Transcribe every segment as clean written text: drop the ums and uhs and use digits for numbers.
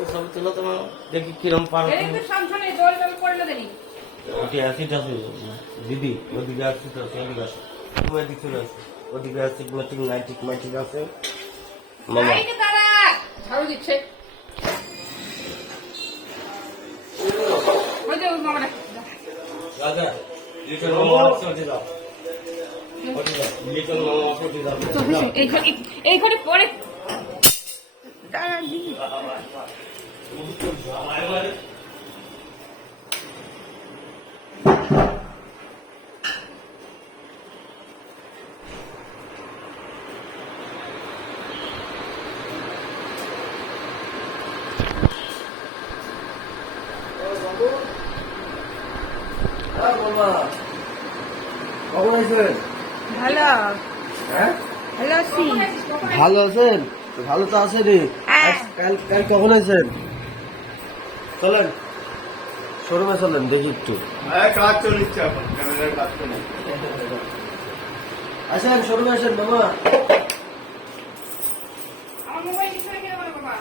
তো সব তুলো তোমার দেখি কিরম পারো ওটি অ্যাসিড আছে দিদি ওদিকে অ্যাসিড আছে এদিকে আছে তুমি এদিকে চলে আসো ওদিকে অ্যাসিড ম্যাটিক ম্যাটিক আছে মামা ঝাড়ু দিচ্ছে রাজা লিটল মামা আছে ওটি দাও ওটি দাও লিটল মামা আছে ওটি দাও এই ঘরে পরে কখন আছেন? ভালো হ্যাঁ ভালো আছি ভালো আছেন? ভালো তো আছে রে। হ্যাঁ। কাল কাল কখন আছেন? চলেন শোরুমে চলেন দেখি একটু। কাজ চলছে এখন ক্যামেরার কাজ চলছে আসেন শোরুমে আসেন মামা আমার মোবাইল নিচে রেখে দাও বাবা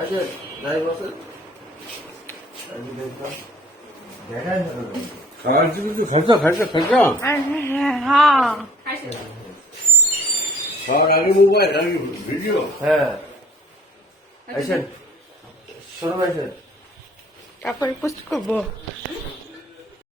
আসেন যাই বসেন দেখাই খরচা খাইছে খাইছা হ্যাঁ খাইছে সবার আগে মোবাইল আগে ভিডিও হ্যাঁ আসেন শোরুমে আসেন তারপরে পোস্ট করবো